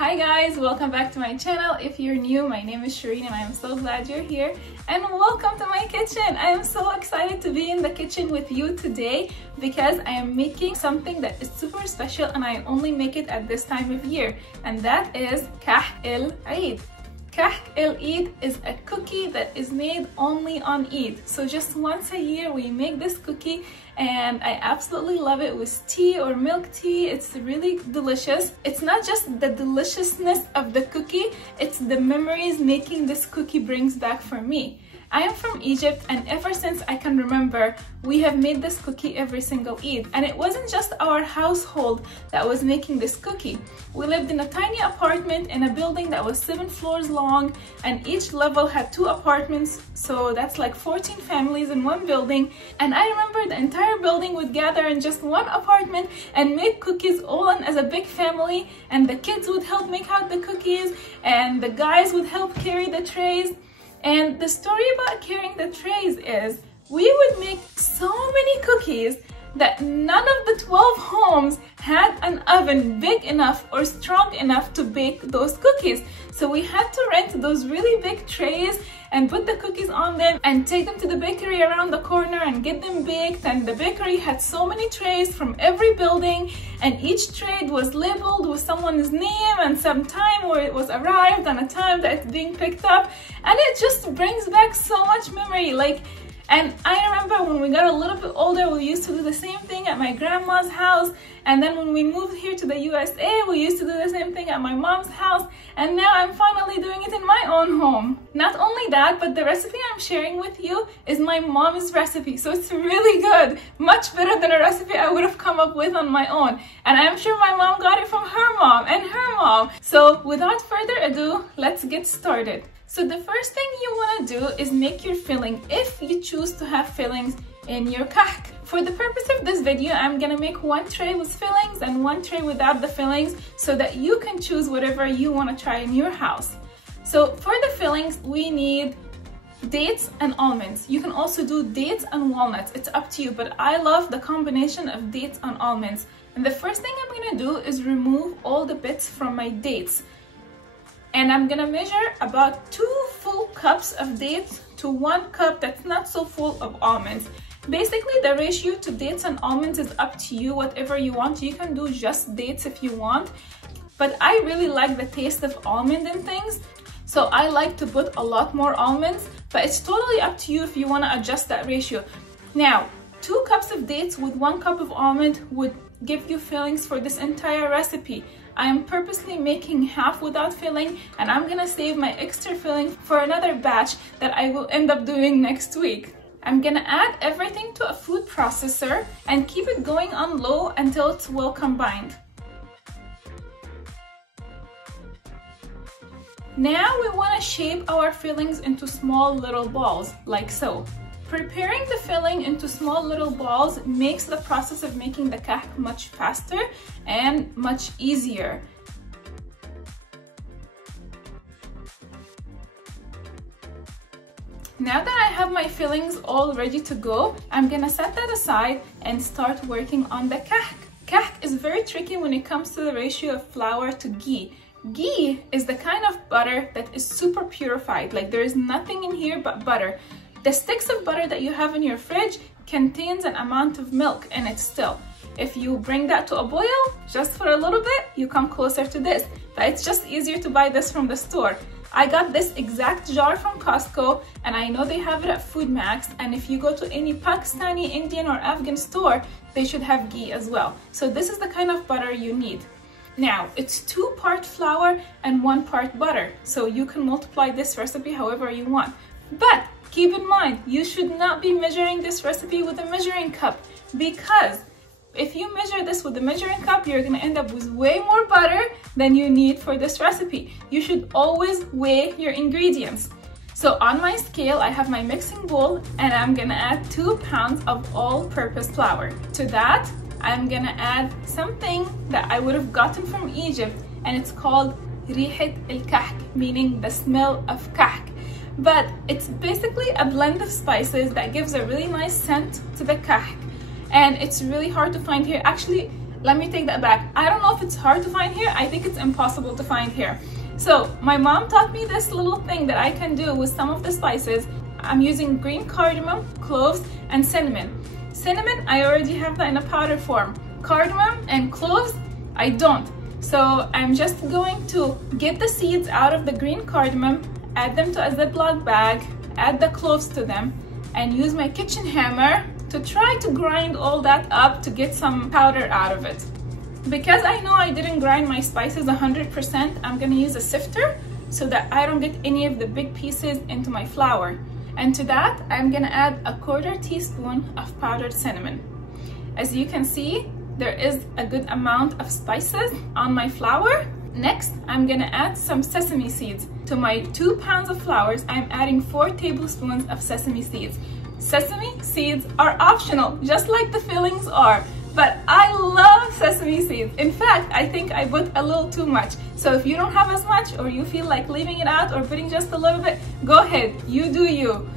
Hi guys, welcome back to my channel. If you're new, my name is Shereen and I am so glad you're here. And welcome to my kitchen. I am so excited to be in the kitchen with you today because I am making something that is super special and I only make it at this time of year. And that is Kahk El Eid. Kahk El Eid is a cookie that is made only on Eid. So just once a year we make this cookie and I absolutely love it with tea or milk tea. It's really delicious. It's not just the deliciousness of the cookie, it's the memories making this cookie brings back for me. I am from Egypt and ever since I can remember, we have made this cookie every single Eid. And it wasn't just our household that was making this cookie. We lived in a tiny apartment in a building that was 7 floors long and each level had 2 apartments. So that's like 14 families in one building. And I remember the entire building would gather in just one apartment and make cookies all in as a big family. And the kids would help make out the cookies and the guys would help carry the trays. And the story about carrying the trays is we would make so many cookies that none of the 12 homes had an oven big enough or strong enough to bake those cookies. So we had to rent those really big trays and put the cookies on them and take them to the bakery around the corner and get them baked. And the bakery had so many trays from every building and each tray was labeled with someone's name and some time where it was arrived and a time that it's being picked up. And it just brings back so much memory. And I remember when we got a little bit older, we used to do the same thing at my grandma's house. And then when we moved here to the USA, we used to do the same thing at my mom's house. And now I'm finally doing it in my own home. Not only that, but the recipe I'm sharing with you is my mom's recipe. So it's really good, much better than a recipe I would have come up with on my own. And I'm sure my mom got it from her mom and her mom. So without further ado, let's get started. So the first thing you want to do is make your filling if you choose to have fillings in your kahk. For the purpose of this video, I'm gonna make one tray with fillings and one tray without the fillings so that you can choose whatever you want to try in your house. So for the fillings, we need dates and almonds. You can also do dates and walnuts. It's up to you, but I love the combination of dates and almonds. And the first thing I'm gonna do is remove all the bits from my dates. And I'm gonna measure about 2 full cups of dates to 1 cup that's not so full of almonds. Basically, the ratio to dates and almonds is up to you, whatever you want. You can do just dates if you want, but I really like the taste of almond in things, so I like to put a lot more almonds, but it's totally up to you if you want to adjust that ratio. Now, 2 cups of dates with 1 cup of almond would give you fillings for this entire recipe. I am purposely making half without filling and I'm gonna save my extra filling for another batch that I will end up doing next week. I'm gonna add everything to a food processor and keep it going on low until it's well combined. Now we want to shape our fillings into small little balls, like so. Preparing the filling into small little balls makes the process of making the kahk much faster and much easier. Now that I have my fillings all ready to go, I'm gonna set that aside and start working on the kahk. Kahk is very tricky when it comes to the ratio of flour to ghee. Ghee is the kind of butter that is super purified, like there is nothing in here but butter. The sticks of butter that you have in your fridge contains an amount of milk in it still. If you bring that to a boil, just for a little bit, you come closer to this. But it's just easier to buy this from the store. I got this exact jar from Costco and I know they have it at Food Max, and if you go to any Pakistani, Indian or Afghan store, they should have ghee as well. So this is the kind of butter you need. Now, it's 2 part flour and 1 part butter, so you can multiply this recipe however you want. But keep in mind, you should not be measuring this recipe with a measuring cup, because if you measure this with a measuring cup, you're gonna end up with way more butter than you need for this recipe. You should always weigh your ingredients. So on my scale, I have my mixing bowl and I'm gonna add 2 pounds of all-purpose flour. To that, I'm gonna add something that I would have gotten from Egypt, and it's called ريحة الكحك, meaning the smell of kahk. But it's basically a blend of spices that gives a really nice scent to the kahk. And it's really hard to find here. Actually, let me take that back. I don't know if it's hard to find here. I think it's impossible to find here. So my mom taught me this little thing that I can do with some of the spices. I'm using green cardamom, cloves, and cinnamon. Cinnamon, I already have that in a powder form. Cardamom and cloves, I don't. So I'm just going to get the seeds out of the green cardamom, add them to a Ziploc bag, add the cloves to them, and use my kitchen hammer to try to grind all that up to get some powder out of it. Because I know I didn't grind my spices 100%, I'm gonna use a sifter so that I don't get any of the big pieces into my flour. And to that, I'm gonna add a 1/4 teaspoon of powdered cinnamon. As you can see, there is a good amount of spices on my flour. Next, I'm gonna add some sesame seeds. To my 2 pounds of flour, I'm adding 4 tablespoons of sesame seeds. Sesame seeds are optional, just like the fillings are. But I love sesame seeds. In fact, I think I put a little too much. So if you don't have as much, or you feel like leaving it out or putting just a little bit, go ahead, you do you.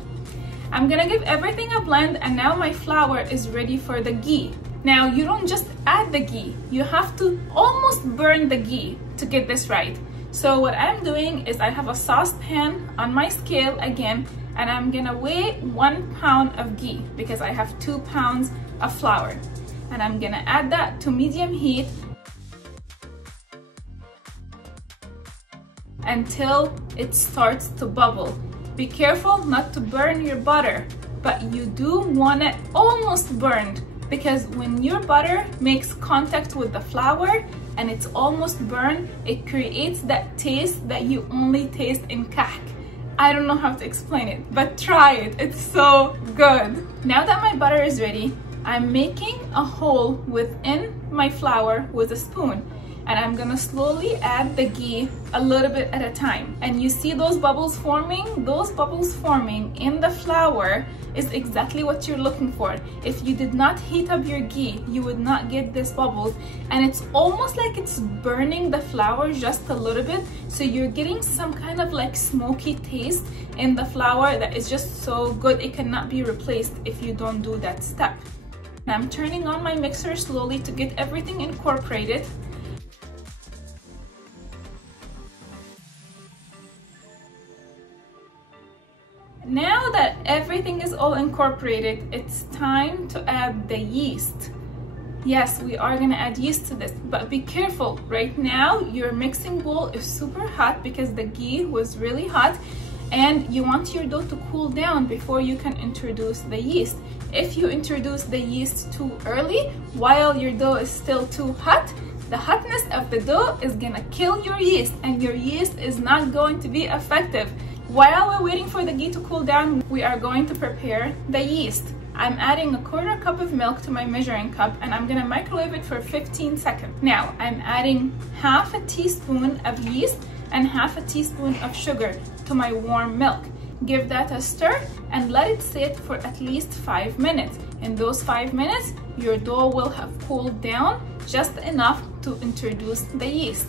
I'm gonna give everything a blend, and now my flour is ready for the ghee. Now, you don't just add the ghee, you have to almost burn the ghee to get this right. So what I'm doing is I have a saucepan on my scale again, and I'm gonna weigh 1 pound of ghee because I have 2 pounds of flour. And I'm gonna add that to medium heat until it starts to bubble. Be careful not to burn your butter, but you do want it almost burned, because when your butter makes contact with the flour and it's almost burned, it creates that taste that you only taste in kahk. I don't know how to explain it, but try it, it's so good. Now that my butter is ready, I'm making a hole within my flour with a spoon, and I'm gonna slowly add the ghee a little bit at a time. And you see those bubbles forming? Those bubbles forming in the flour is exactly what you're looking for. If you did not heat up your ghee, you would not get these bubbles. And it's almost like it's burning the flour just a little bit, so you're getting some kind of like smoky taste in the flour that is just so good. It cannot be replaced if you don't do that step. Now I'm turning on my mixer slowly to get everything incorporated. Now that everything is all incorporated, it's time to add the yeast. Yes, we are gonna add yeast to this, but be careful. Right now, your mixing bowl is super hot because the ghee was really hot, and you want your dough to cool down before you can introduce the yeast. If you introduce the yeast too early, while your dough is still too hot, the hotness of the dough is gonna kill your yeast, and your yeast is not going to be effective. While we're waiting for the ghee to cool down, we are going to prepare the yeast. I'm adding a 1/4 cup of milk to my measuring cup, and I'm gonna microwave it for 15 seconds. Now, I'm adding 1/2 teaspoon of yeast and 1/2 teaspoon of sugar to my warm milk. Give that a stir and let it sit for at least 5 minutes. In those 5 minutes, your dough will have cooled down just enough to introduce the yeast.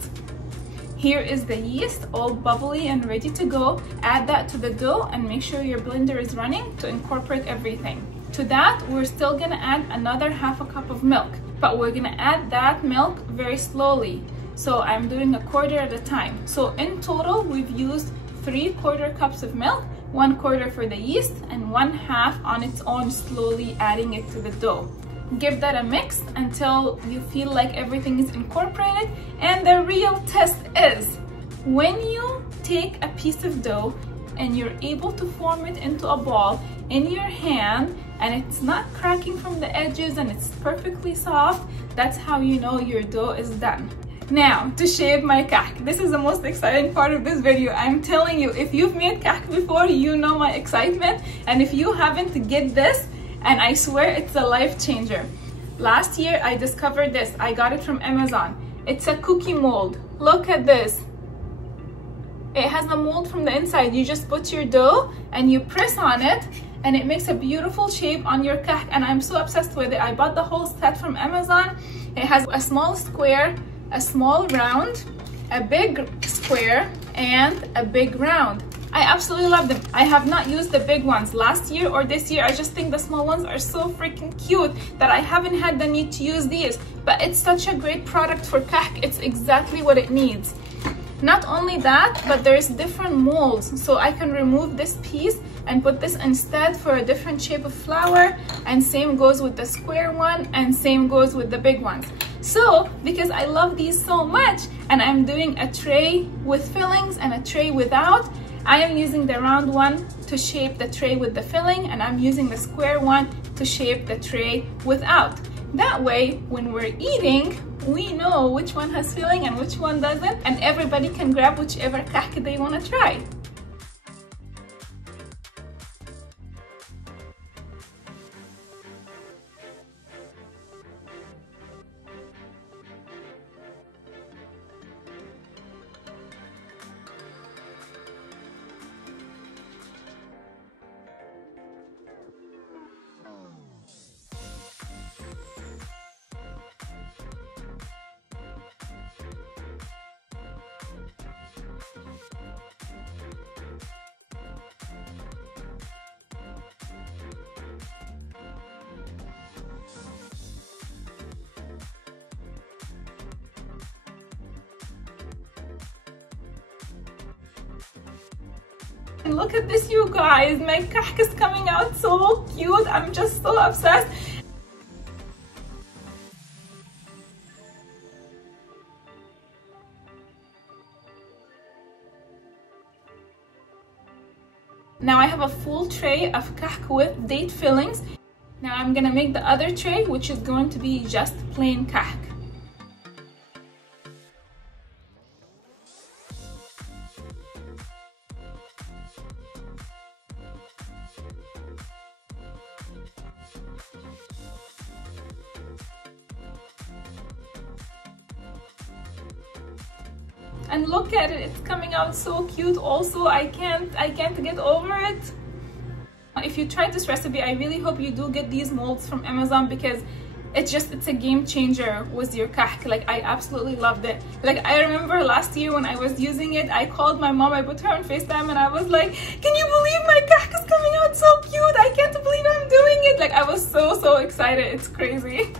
Here is the yeast, all bubbly and ready to go. Add that to the dough and make sure your blender is running to incorporate everything. To that, we're still gonna add another 1/2 cup of milk, but we're gonna add that milk very slowly. So I'm doing a 1/4 at a time. So in total, we've used 3/4 cups of milk, 1/4 for the yeast, and 1/2 on its own, slowly adding it to the dough. Give that a mix until you feel like everything is incorporated. And the real test is when you take a piece of dough and you're able to form it into a ball in your hand, and it's not cracking from the edges and it's perfectly soft, that's how you know your dough is done. Now, to shape my kahk. This is the most exciting part of this video. I'm telling you, if you've made kahk before, you know my excitement. And if you haven't, get this, and I swear it's a life changer. Last year, I discovered this. I got it from Amazon. It's a cookie mold. Look at this. It has a mold from the inside. You just put your dough and you press on it, and it makes a beautiful shape on your kahk. And I'm so obsessed with it. I bought the whole set from Amazon. It has a small square, a small round, a big square, and a big round. I absolutely love them. I have not used the big ones last year or this year. I just think the small ones are so freaking cute that I haven't had the need to use these. But it's such a great product for kahk. It's exactly what it needs. Not only that, but there's different molds. So I can remove this piece and put this instead for a different shape of flower. And same goes with the square one, and same goes with the big ones. So because I love these so much, and I'm doing a tray with fillings and a tray without, I am using the round one to shape the tray with the filling, and I'm using the square one to shape the tray without. That way, when we're eating, we know which one has filling and which one doesn't, and everybody can grab whichever kahk they want to try. And look at this, you guys, my kahk is coming out so cute. I'm just so obsessed. Now I have a full tray of kahk with date fillings. Now I'm gonna make the other tray, which is going to be just plain kahk. And look at it, it's coming out so cute. Also, I can't get over it. If you try this recipe, I really hope you do get these molds from Amazon, because it's a game changer with your kahk. Like, I absolutely loved it. Like, I remember last year when I was using it, I called my mom, I put her on FaceTime, and I was like, can you believe my kahk is coming out so cute? I can't believe I'm doing it. Like, I was so excited. It's crazy.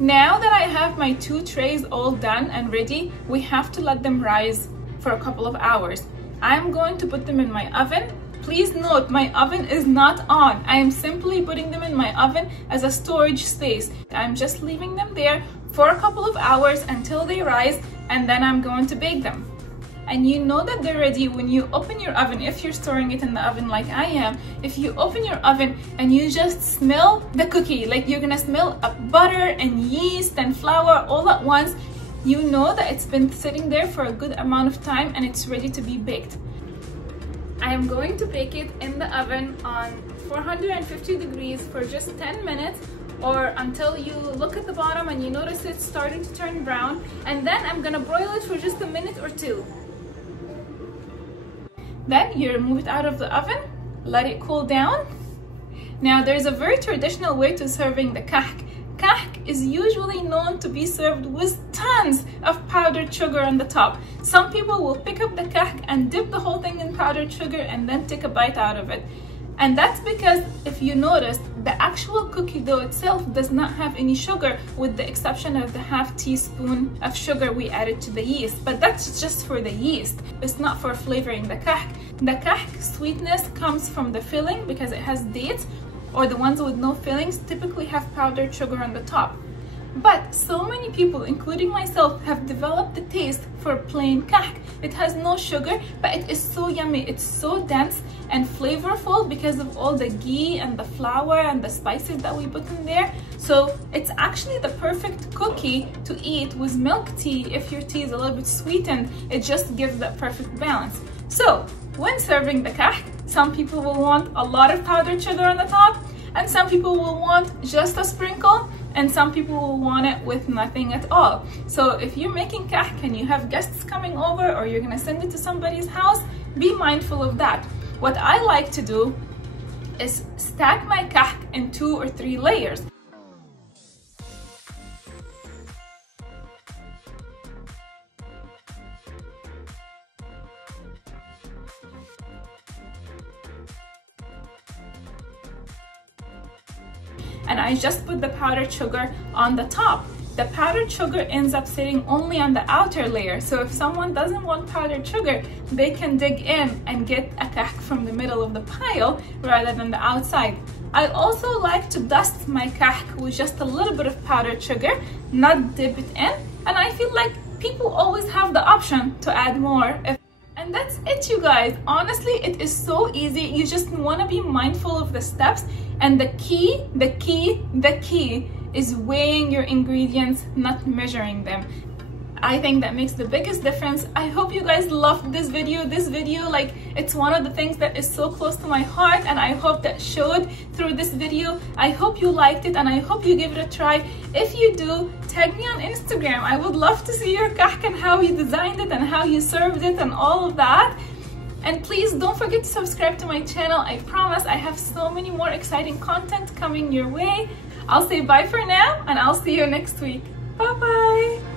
Now that I have my two trays all done and ready, we have to let them rise for a couple of hours. I'm going to put them in my oven. Please note, my oven is not on. I am simply putting them in my oven as a storage space. I'm just leaving them there for a couple of hours until they rise, and then I'm going to bake them. And you know that they're ready when you open your oven. If you're storing it in the oven like I am, if you open your oven and you just smell the cookie, like you're gonna smell butter and yeast and flour all at once, you know that it's been sitting there for a good amount of time and it's ready to be baked. I am going to bake it in the oven on 450 degrees for just 10 minutes, or until you look at the bottom and you notice it's starting to turn brown, and then I'm gonna broil it for just a minute or two. Then you remove it out of the oven, let it cool down. Now there's a very traditional way to serving the kahk. Kahk is usually known to be served with tons of powdered sugar on the top. Some people will pick up the kahk and dip the whole thing in powdered sugar and then take a bite out of it. And that's because, if you notice, the actual cookie dough itself does not have any sugar, with the exception of the half teaspoon of sugar we added to the yeast. But that's just for the yeast. It's not for flavoring the kahk. The kahk sweetness comes from the filling, because it has dates, or the ones with no fillings typically have powdered sugar on the top. But so many people, including myself, have developed the taste for plain kahk. It has no sugar, but it is so yummy. It's so dense and flavorful because of all the ghee and the flour and the spices that we put in there. So it's actually the perfect cookie to eat with milk tea. If your tea is a little bit sweetened, it just gives that perfect balance. So when serving the kahk, some people will want a lot of powdered sugar on the top, and some people will want just a sprinkle, and some people will want it with nothing at all. So if you're making kahk and you have guests coming over, or you're gonna send it to somebody's house, be mindful of that. What I like to do is stack my kahk in 2 or 3 layers. and I just put the powdered sugar on the top. The powdered sugar ends up sitting only on the outer layer, so if someone doesn't want powdered sugar, they can dig in and get a kahk from the middle of the pile rather than the outside. I also like to dust my kahk with just a little bit of powdered sugar, not dip it in, and I feel like people always have the option to add more. And that's it, you guys. Honestly, it is so easy. You just want to be mindful of the steps, and the key is weighing your ingredients, not measuring them. I think that makes the biggest difference. I hope you guys loved this video. Like, it's one of the things that is so close to my heart, and I hope that showed through this video. I hope you liked it, and I hope you give it a try. If you do, tag me on Instagram. I would love to see your kahk and how you designed it and how you served it and all of that. And please don't forget to subscribe to my channel. I promise I have so many more exciting content coming your way. I'll say bye for now, and I'll see you next week. Bye bye.